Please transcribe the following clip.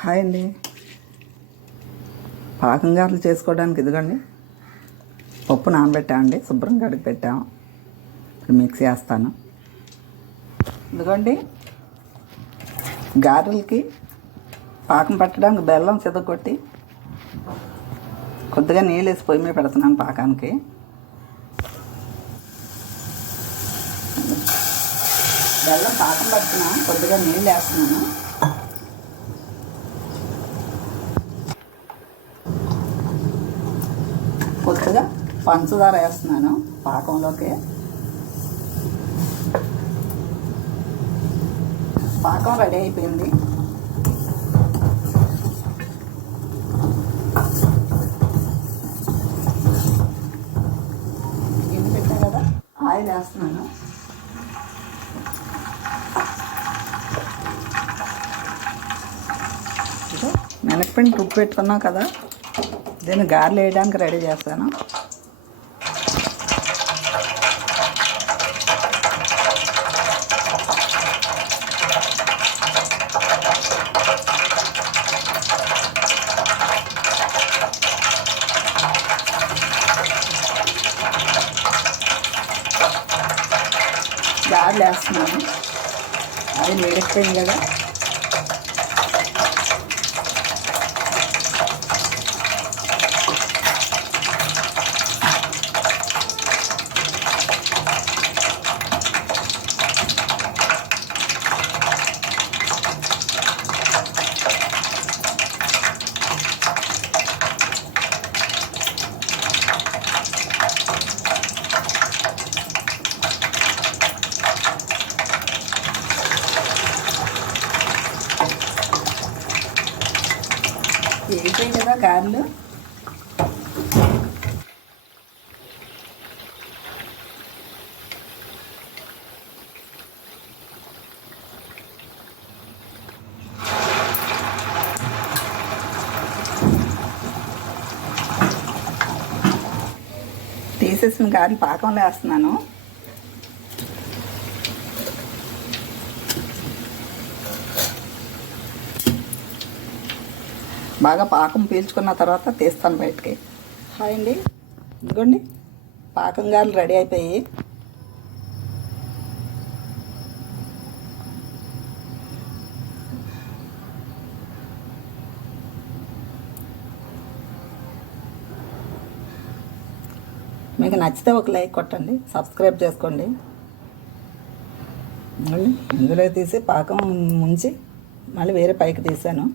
Hi అండి. పాకం గారెలు చేసుకోవడానికి ఇదిగోండి. పప్పు నానబెట్టామండి శుభ్రం కడిగి పెట్టాము ఇప్పుడు మిక్స్ చేస్తాను. ఇదిగోండి. గారెలకి పాకం పట్టడానికి బెల్లం సిద్ధగొట్టి కొద్దిగా నీళ్ళు వేసి పొయ్యి మీద పెడుతున్నాను పాకానికి. బెల్లం పాకం పడుతున్నాను కొద్దిగా నీళ్ళు వేస్తున్నాను. కొద్దిగా పంచదార వేస్తున్నాను పాకంలోకి. పాకం రెడీ అయిపోయింది. గిన్నె పెట్టా కదా? ఆయిల్ వేస్తున్నాను. ఇదిగో మినప్పిండి ఉప్పు పెట్టుకున్నాం కదా. దీన్ని గారెలు వేయడానికి రెడీ చేస్తాను. గారెలు వేస్తున్నాను. అది వేడెక్కిపోయింది కదా. వేసాయి కదా కార్లు? తీసేసిన గారెలు పాకంలో వేస్తున్నాను. బాగా పాకం పీల్చుకున్న తర్వాత తీస్తాను బయటికి. హాయ్ అండి. ఇదిగోండి. పాకం గారు రెడీ అయిపోయి మీకు నచ్చితే ఒక లైక్ కొట్టండి సబ్స్క్రైబ్ చేసుకోండి. ఇందులో తీసి పాకం ముంచి మళ్ళీ వేరే పైకి తీసాను.